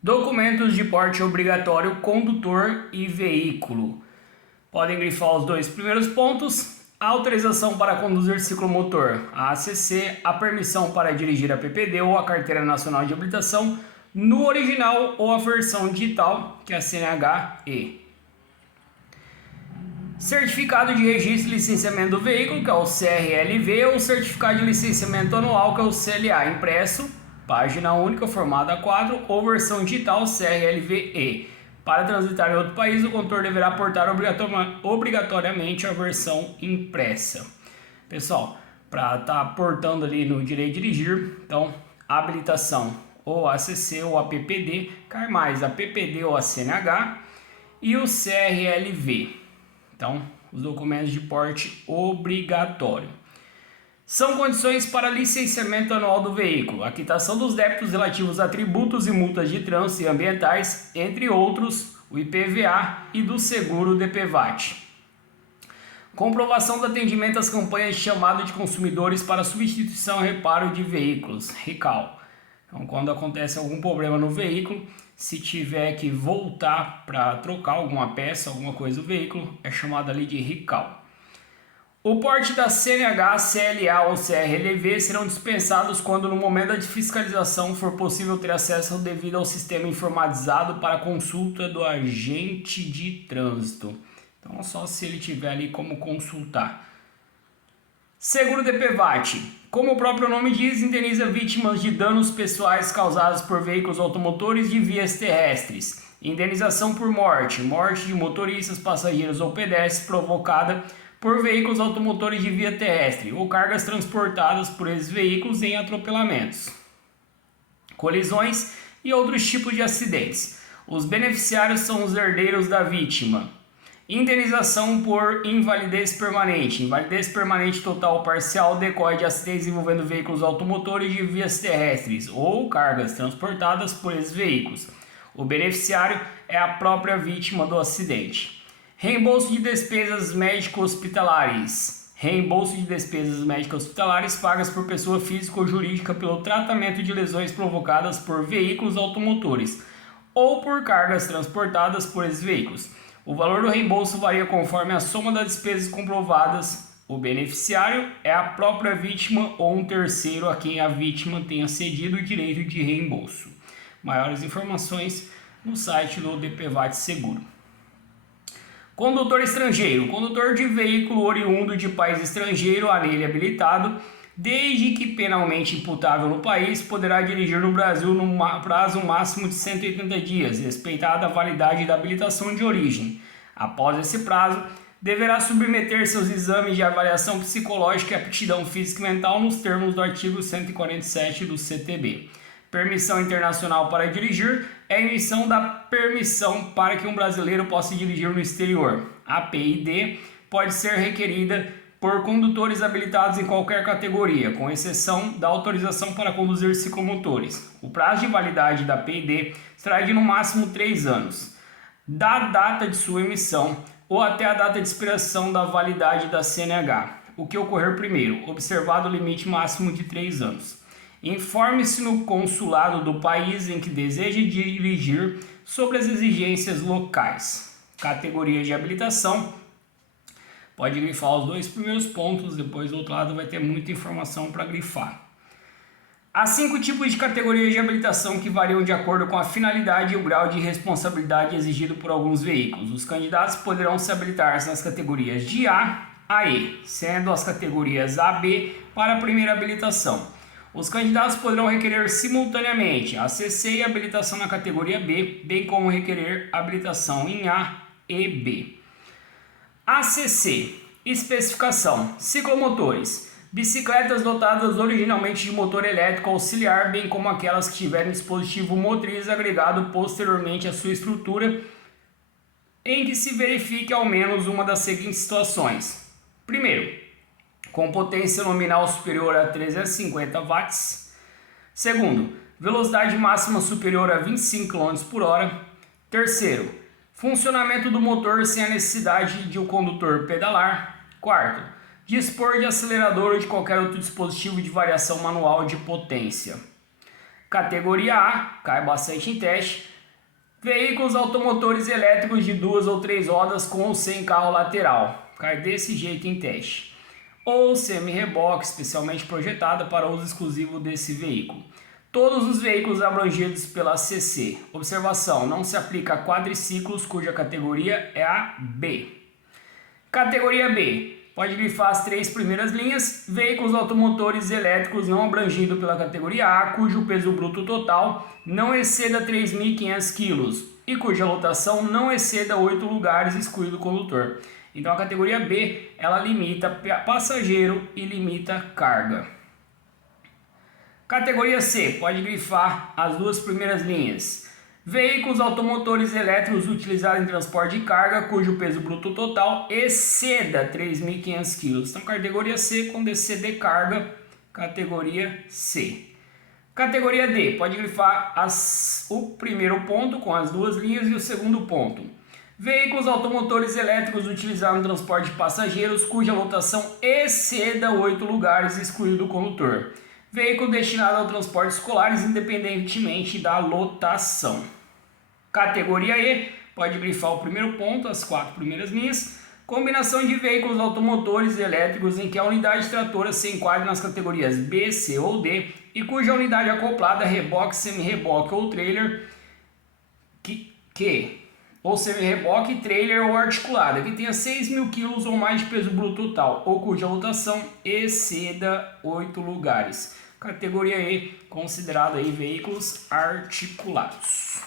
Documentos de porte obrigatório, condutor e veículo. Podem grifar os dois primeiros pontos. A autorização para conduzir ciclomotor, a ACC, a permissão para dirigir a PPD ou a Carteira Nacional de Habilitação, no original ou a versão digital, que é a CNH-E. Certificado de Registro e Licenciamento do Veículo, que é o CRLV, ou Certificado de Licenciamento Anual, que é o CLA, impresso, página única, formato A4, ou versão digital, CRLV-E. Para transitar em outro país, o condutor deverá portar obrigatoriamente a versão impressa. Pessoal, para estar portando ali no direito de dirigir, então, a habilitação ou a ACC ou a PPD, cai mais a PPD ou a CNH e o CRLV. Então, os documentos de porte obrigatório. São condições para licenciamento anual do veículo, a quitação dos débitos relativos a tributos e multas de trânsito e ambientais, entre outros, o IPVA e do seguro DPVAT. Comprovação do atendimento às campanhas de chamado de consumidores para substituição e reparo de veículos, RECAL. Então, quando acontece algum problema no veículo, se tiver que voltar para trocar alguma peça, alguma coisa do veículo, é chamado ali de RECAL. O porte da CNH, CLA ou CRLV serão dispensados quando no momento da fiscalização for possível ter acesso devido ao sistema informatizado para consulta do agente de trânsito. Então é só se ele tiver ali como consultar. Seguro DPVAT. Como o próprio nome diz, indeniza vítimas de danos pessoais causados por veículos automotores de vias terrestres. Indenização por morte, morte de motoristas, passageiros ou pedestres provocada por veículos automotores de via terrestre ou cargas transportadas por esses veículos em atropelamentos, colisões e outros tipos de acidentes. Os beneficiários são os herdeiros da vítima. Indenização por invalidez permanente. Invalidez permanente total ou parcial decorre de acidentes envolvendo veículos automotores de vias terrestres ou cargas transportadas por esses veículos. O beneficiário é a própria vítima do acidente. Reembolso de despesas médico-hospitalares. Reembolso de despesas médico-hospitalares pagas por pessoa física ou jurídica pelo tratamento de lesões provocadas por veículos automotores ou por cargas transportadas por esses veículos. O valor do reembolso varia conforme a soma das despesas comprovadas. O beneficiário é a própria vítima ou um terceiro a quem a vítima tenha cedido o direito de reembolso. Maiores informações no site do DPVAT Seguro. Condutor estrangeiro. Condutor de veículo oriundo de país estrangeiro a nele habilitado, desde que penalmente imputável no país, poderá dirigir no Brasil no prazo máximo de 180 dias, respeitada a validade da habilitação de origem. Após esse prazo, deverá submeter seus exames de avaliação psicológica e aptidão física e mental nos termos do artigo 147 do CTB. Permissão internacional para dirigir é a emissão da permissão para que um brasileiro possa dirigir no exterior. A PID pode ser requerida por condutores habilitados em qualquer categoria, com exceção da autorização para conduzir ciclomotores. O prazo de validade da PID será de no máximo 3 anos, da data de sua emissão ou até a data de expiração da validade da CNH, o que ocorrer primeiro, observado o limite máximo de 3 anos. Informe-se no consulado do país em que deseja dirigir sobre as exigências locais. Categorias de habilitação. Pode grifar os dois primeiros pontos, depois do outro lado vai ter muita informação para grifar. Há 5 tipos de categorias de habilitação que variam de acordo com a finalidade e o grau de responsabilidade exigido por alguns veículos. Os candidatos poderão se habilitar nas categorias de A a E, sendo as categorias A e B para a primeira habilitação. Os candidatos poderão requerer simultaneamente a ACC e habilitação na categoria B, bem como requerer habilitação em A e B. ACC. Especificação: ciclomotores. Bicicletas dotadas originalmente de motor elétrico auxiliar, bem como aquelas que tiverem dispositivo motriz agregado posteriormente à sua estrutura, em que se verifique ao menos uma das seguintes situações. Primeiro, com potência nominal superior a 350 watts. Segundo, velocidade máxima superior a 25 km por hora. Terceiro, funcionamento do motor sem a necessidade de o condutor pedalar. Quarto, dispor de acelerador ou de qualquer outro dispositivo de variação manual de potência. Categoria A, cai bastante em teste. Veículos automotores elétricos de 2 ou 3 rodas com ou sem carro lateral. Cai desse jeito em teste. Ou semi-reboque, especialmente projetada para uso exclusivo desse veículo. Todos os veículos abrangidos pela CC. Observação, não se aplica a quadriciclos, cuja categoria é a B. Categoria B. Pode grifar as 3 primeiras linhas. Veículos automotores elétricos não abrangidos pela categoria A, cujo peso bruto total não exceda 3.500 kg e cuja lotação não exceda 8 lugares, excluído o condutor. Então a categoria B, ela limita passageiro e limita carga. Categoria C, pode grifar as 2 primeiras linhas. Veículos automotores elétricos utilizados em transporte de carga, cujo peso bruto total exceda 3.500 kg. Então, categoria C, quando exceder carga, categoria C. Categoria D, pode grifar o primeiro ponto com as 2 linhas e o segundo ponto. Veículos automotores elétricos utilizados no transporte de passageiros, cuja lotação exceda 8 lugares, excluído o condutor. Veículo destinado ao transporte escolares, independentemente da lotação. Categoria E, pode grifar o primeiro ponto, as 4 primeiras linhas. Combinação de veículos automotores elétricos em que a unidade tratora se enquadra nas categorias B, C ou D e cuja unidade acoplada, reboque, semi-reboque ou trailer, ou semi-reboque, trailer ou articulada, que tenha 6.000 kg ou mais de peso bruto total, ou cuja lotação exceda 8 lugares. Categoria E, considerada aí veículos articulados.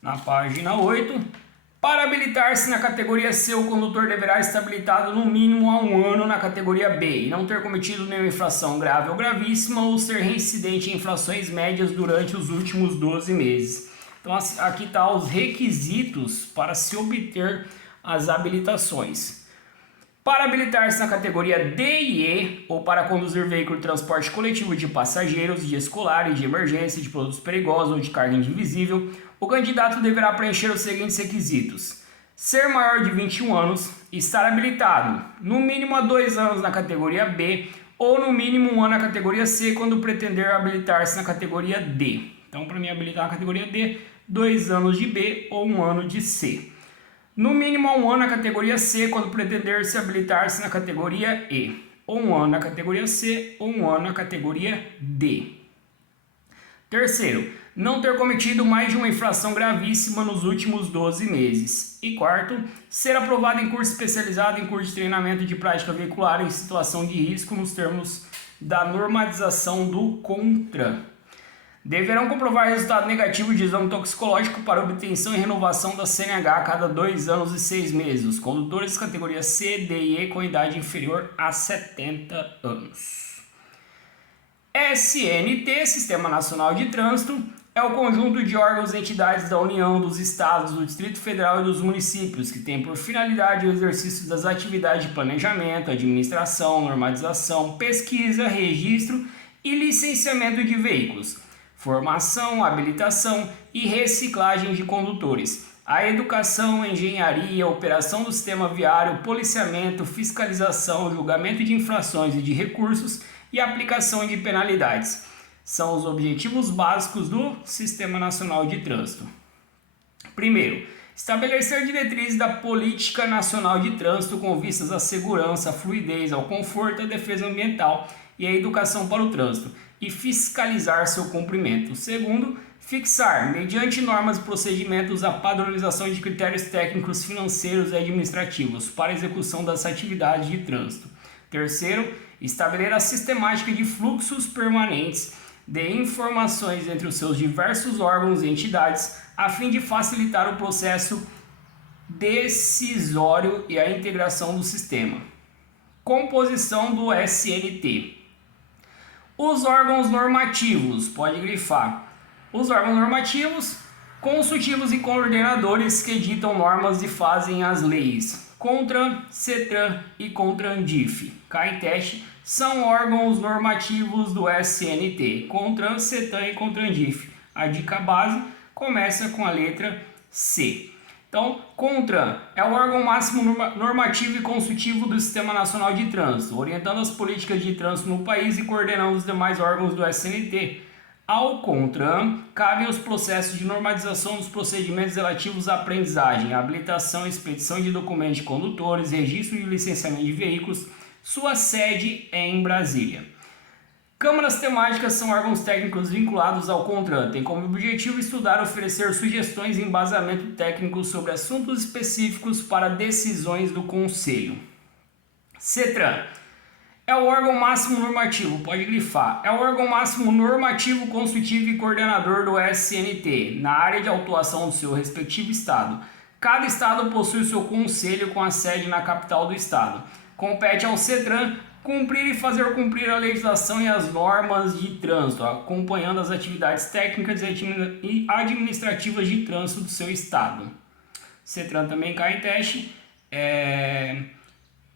Na página 8, para habilitar-se na categoria C, o condutor deverá estar habilitado no mínimo há 1 ano na categoria B e não ter cometido nenhuma infração grave ou gravíssima ou ser reincidente em infrações médias durante os últimos 12 meses. Então aqui está os requisitos para se obter as habilitações. Para habilitar-se na categoria D e E, ou para conduzir veículo de transporte coletivo de passageiros, de escolares, de emergência, de produtos perigosos ou de carga indivisível, o candidato deverá preencher os seguintes requisitos: ser maior de 21 anos, estar habilitado no mínimo há 2 anos na categoria B ou no mínimo 1 ano na categoria C quando pretender habilitar-se na categoria D. Então, para me habilitar na categoria D, 2 anos de B ou 1 ano de C. No mínimo 1 ano na categoria C quando pretender se habilitar-se na categoria E. Ou 1 ano na categoria C ou 1 ano na categoria D. Terceiro, não ter cometido mais de uma infração gravíssima nos últimos 12 meses. E quarto, ser aprovado em curso especializado em curso de treinamento de prática veicular em situação de risco nos termos da normatização do CONTRAN. Deverão comprovar resultado negativo de exame toxicológico para obtenção e renovação da CNH a cada 2 anos e 6 meses. Os condutores categoria C, D e E com idade inferior a 70 anos. SNT, Sistema Nacional de Trânsito, é o conjunto de órgãos e entidades da União, dos Estados, do Distrito Federal e dos municípios que tem por finalidade o exercício das atividades de planejamento, administração, normatização, pesquisa, registro e licenciamento de veículos, formação, habilitação e reciclagem de condutores, a educação, engenharia, operação do sistema viário, policiamento, fiscalização, julgamento de infrações e de recursos e aplicação de penalidades. São os objetivos básicos do Sistema Nacional de Trânsito. Primeiro, estabelecer diretrizes da Política Nacional de Trânsito com vistas à segurança, à fluidez, ao conforto, à defesa ambiental e à educação para o trânsito e fiscalizar seu cumprimento. Segundo, fixar, mediante normas e procedimentos, a padronização de critérios técnicos, financeiros e administrativos para a execução das atividades de trânsito. Terceiro, estabelecer a sistemática de fluxos permanentes de informações entre os seus diversos órgãos e entidades, a fim de facilitar o processo decisório e a integração do sistema. Composição do SNT. Os órgãos normativos, pode grifar. Os órgãos normativos, consultivos e coordenadores que editam normas e fazem as leis. CONTRAN, CETRAN e CONTRANDIF. Cai em teste, são órgãos normativos do SNT. CONTRAN, CETRAN e CONTRANDIF. A dica base começa com a letra C. Então, CONTRAN é o órgão máximo normativo e consultivo do Sistema Nacional de Trânsito, orientando as políticas de trânsito no país e coordenando os demais órgãos do SNT. Ao CONTRAN, cabem os processos de normalização dos procedimentos relativos à aprendizagem, habilitação e expedição de documentos de condutores, registro de licenciamento de veículos. Sua sede é em Brasília. Câmaras temáticas são órgãos técnicos vinculados ao CONTRAN, têm como objetivo estudar e oferecer sugestões e embasamento técnico sobre assuntos específicos para decisões do Conselho. CETRAN é o órgão máximo normativo, pode grifar, é o órgão máximo normativo, consultivo e coordenador do SNT, na área de atuação do seu respectivo estado. Cada estado possui seu conselho com a sede na capital do estado. Compete ao CETRAN cumprir e fazer cumprir a legislação e as normas de trânsito, acompanhando as atividades técnicas e administrativas de trânsito do seu estado. CETRAN também cai em teste.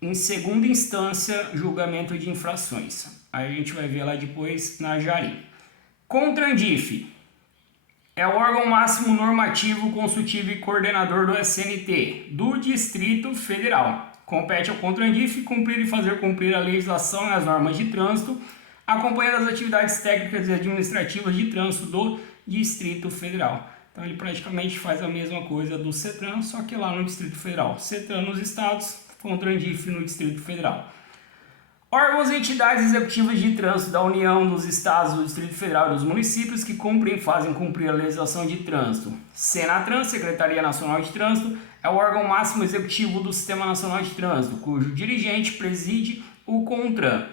Em segunda instância, julgamento de infrações. Aí a gente vai ver lá depois na Jari. CONTRANDIF é o órgão máximo normativo, consultivo e coordenador do SNT, do Distrito Federal. Compete ao CONTRANDIF cumprir e fazer cumprir a legislação e as normas de trânsito, acompanhando as atividades técnicas e administrativas de trânsito do Distrito Federal. Então ele praticamente faz a mesma coisa do CETRAN, só que lá no Distrito Federal. CETRAN nos estados, CONTRANDIF no Distrito Federal. Órgãos e entidades executivas de trânsito da União, dos estados, do Distrito Federal e dos municípios que cumprem e fazem cumprir a legislação de trânsito. SENATRAN, Secretaria Nacional de Trânsito, é o órgão máximo executivo do Sistema Nacional de Trânsito, cujo dirigente preside o CONTRAN,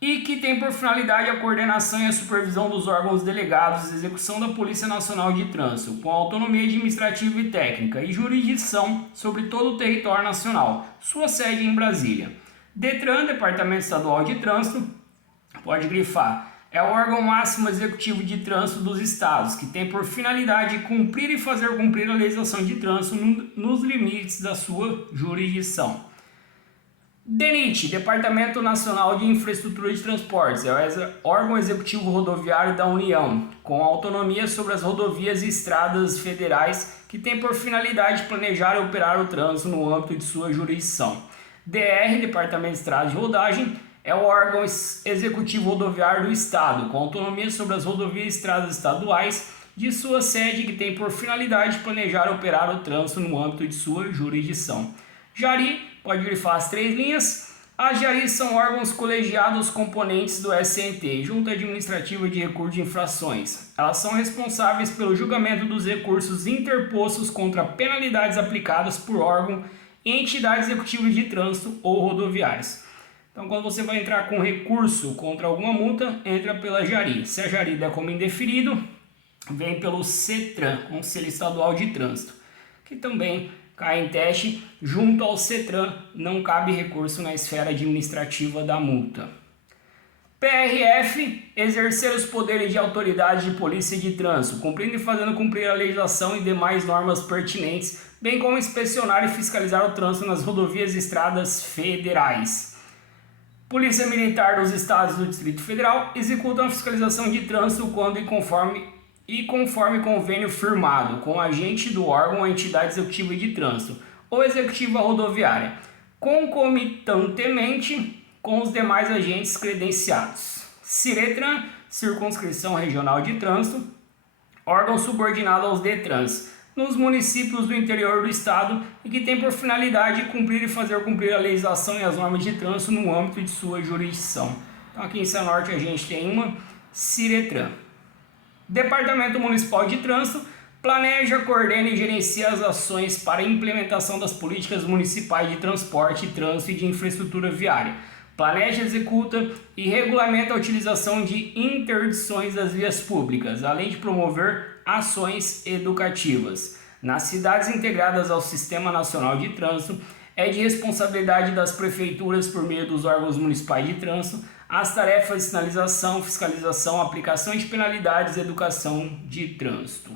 e que tem por finalidade a coordenação e a supervisão dos órgãos delegados de execução da Polícia Nacional de Trânsito, com autonomia administrativa e técnica e jurisdição sobre todo o território nacional. Sua sede é em Brasília. DETRAN, Departamento Estadual de Trânsito, pode grifar, é o órgão máximo executivo de trânsito dos estados, que tem por finalidade cumprir e fazer cumprir a legislação de trânsito nos limites da sua jurisdição. DENIT, Departamento Nacional de Infraestrutura de Transportes, é o órgão executivo rodoviário da União, com autonomia sobre as rodovias e estradas federais, que tem por finalidade planejar e operar o trânsito no âmbito de sua jurisdição. DR, Departamento de Estradas de Rodagem, é o órgão executivo rodoviário do Estado, com autonomia sobre as rodovias e estradas estaduais de sua sede, que tem por finalidade planejar e operar o trânsito no âmbito de sua jurisdição. Jari, pode grifar as 3 linhas. As Jaris são órgãos colegiados componentes do SNT, Junta Administrativa de Recursos de Infrações. Elas são responsáveis pelo julgamento dos recursos interpostos contra penalidades aplicadas por órgão e entidades executivas de trânsito ou rodoviárias. Então, quando você vai entrar com recurso contra alguma multa, entra pela Jari. Se a Jari der como indeferido, vem pelo CETRAN, Conselho Estadual de Trânsito, que também cai em teste. Junto ao CETRAN, não cabe recurso na esfera administrativa da multa. PRF, exercer os poderes de autoridade de polícia de trânsito, cumprindo e fazendo cumprir a legislação e demais normas pertinentes, bem como inspecionar e fiscalizar o trânsito nas rodovias e estradas federais. Polícia Militar dos Estados do Distrito Federal executa a fiscalização de trânsito quando conforme convênio firmado com o agente do órgão ou entidade executiva de trânsito ou executiva rodoviária, concomitantemente com os demais agentes credenciados. CIRETRAN, Circunscrição Regional de Trânsito, órgão subordinado aos DETRANs, nos municípios do interior do estado e que tem por finalidade cumprir e fazer cumprir a legislação e as normas de trânsito no âmbito de sua jurisdição. Então aqui em Cianorte a gente tem uma CIRETRAN. Departamento Municipal de Trânsito planeja, coordena e gerencia as ações para a implementação das políticas municipais de transporte, trânsito e de infraestrutura viária. Planeja, executa e regulamenta a utilização de interdições das vias públicas, além de promover ações educativas. Nas cidades integradas ao Sistema Nacional de Trânsito, é de responsabilidade das prefeituras, por meio dos órgãos municipais de trânsito, as tarefas de sinalização, fiscalização, aplicação de penalidades e educação de trânsito.